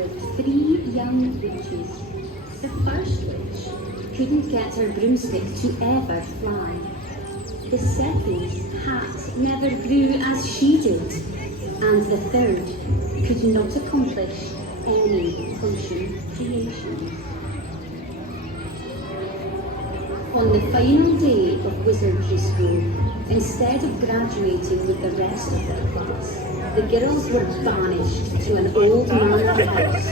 lived three young witches. The first witch couldn't get her broomstick to ever fly. The second's hat never grew as she did. And the third could not accomplish any potion creation. On the final day of wizardry school, instead of graduating with the rest of their class, the girls were banished to an old manor house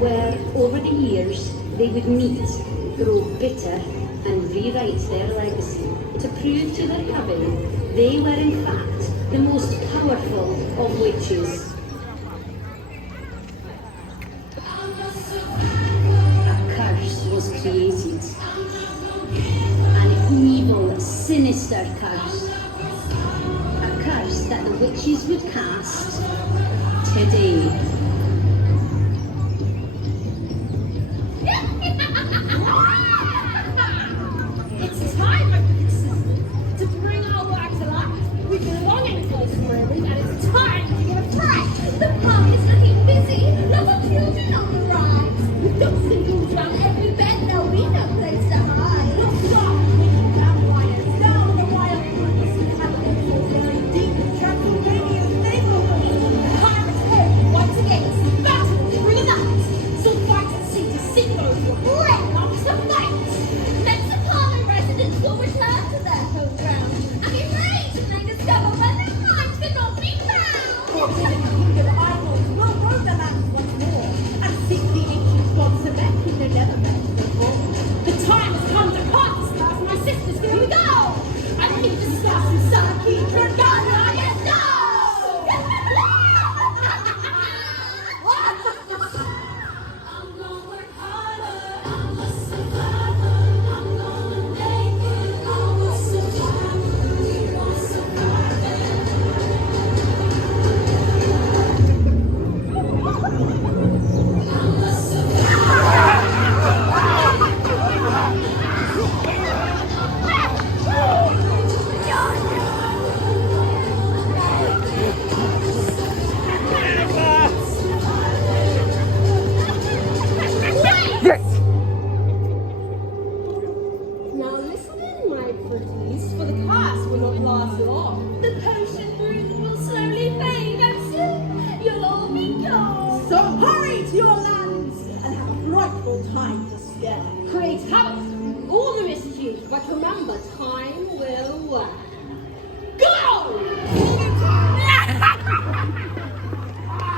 where, over the years, they would meet, grow bitter, and rewrite their legacy to prove to their coven they were in fact the most powerful of witches. A curse was created. An evil, sinister curse. A curse that the witches would cast today. It's time, my good sister, to bring our work to life. We've been longing for this moment, and it's time to give a break. The pub is looking busy. Lots of children on the rise. With dogs and ghouls round every bed, there'll be no place to hide. Look sharp, making vampires down the wild woods. And the falls very deep in Transylvania's neighborhood. Pirates home once again, battle through the night. Some fights at sea to sink those who are brave up to fight. Mexican residents will return to their home ground and be raised when they discover where their minds cannot be found. Forbidden kingdom idols will roam the lands once more and seek the ancient gods to met whom they never met before. The time has come to part this class, my sisters, here we go. I need to discuss some Saki, Dragana, yes, no! I'm gonna work harder. I'm a survivor. I'm gonna make it. I'm a survivor. You're a survivor. I'm a Now listen in, my pretties, for the class will not last long. The potion room will slowly fade, and soon you'll all be gone. So hurry to your lands and have a frightful time to scare. Create havoc, all the mischief, but remember, time will work. Go!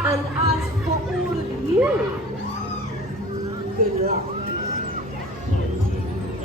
And as for all of you, good luck.